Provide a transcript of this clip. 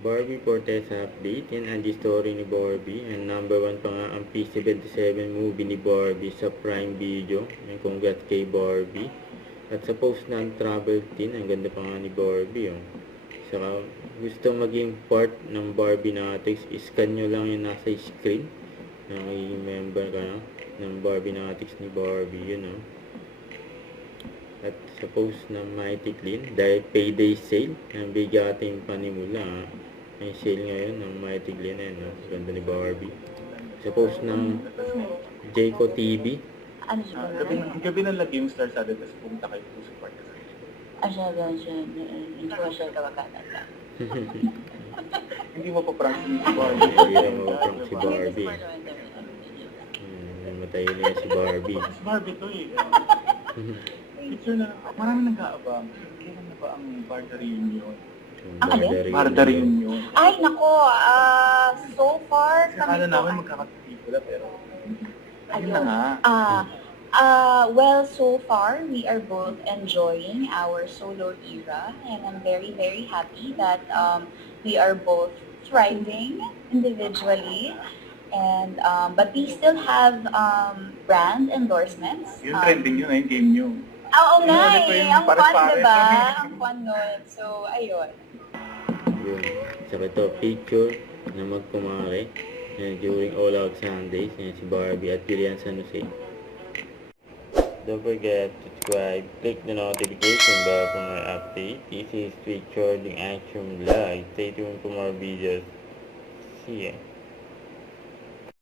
Barbie Fortesa update. Yan ang story ni Barbie. And number 1 pa nga ang P77 movie ni Barbie sa Prime Video. And congrats kay Barbie. At sa post ng Travel Teen, ang ganda pa nga ni Barbie. Oh. Saka gusto maging part ng Barbie Natics, iscan nyo lang yung nasa screen. Naki-member ka na ng Barbie Natics ni Barbie. Yun oh. At sa post ng Mighty Clean, dahil payday sale, ang bigating panimula. May sale ngayon ng Mighty Clean. No? Ganda ni Barbie. Sa post ng Jayco TV. Ano siya? Gabi ng Lagim Star sa tapos pumunta kayo po sa party sa Hindi ko siya kawagatan lang. Hindi mo pa prank si Barbie. Hindi na mapaprank si Barbie. Namatay na yan si Barbie. Si Barbie to eh. Picture na, marami nag-aabang. Kailan na ba ang Barda Reunion? Barda Reunion. Ay, nako, so far, Akala namin magkakapelikula pero ayun na nga. Well, so far, we are both enjoying our solo era, and I'm very, very happy that we are both thriving individually, and but we still have brand endorsements. Yung trending yun, yung game nyo. Oo nga eh, ang fun, pares-pares. diba? Ang fun nun. So, ayun. Yun. Saka ito, picture na magkumare during All Out Sundays. Yan si Barbie at Julian San Jose. Don't forget to subscribe, click the notification bell for more update. This is Street Charging Action Vlog. Stay tuned for more videos. See ya.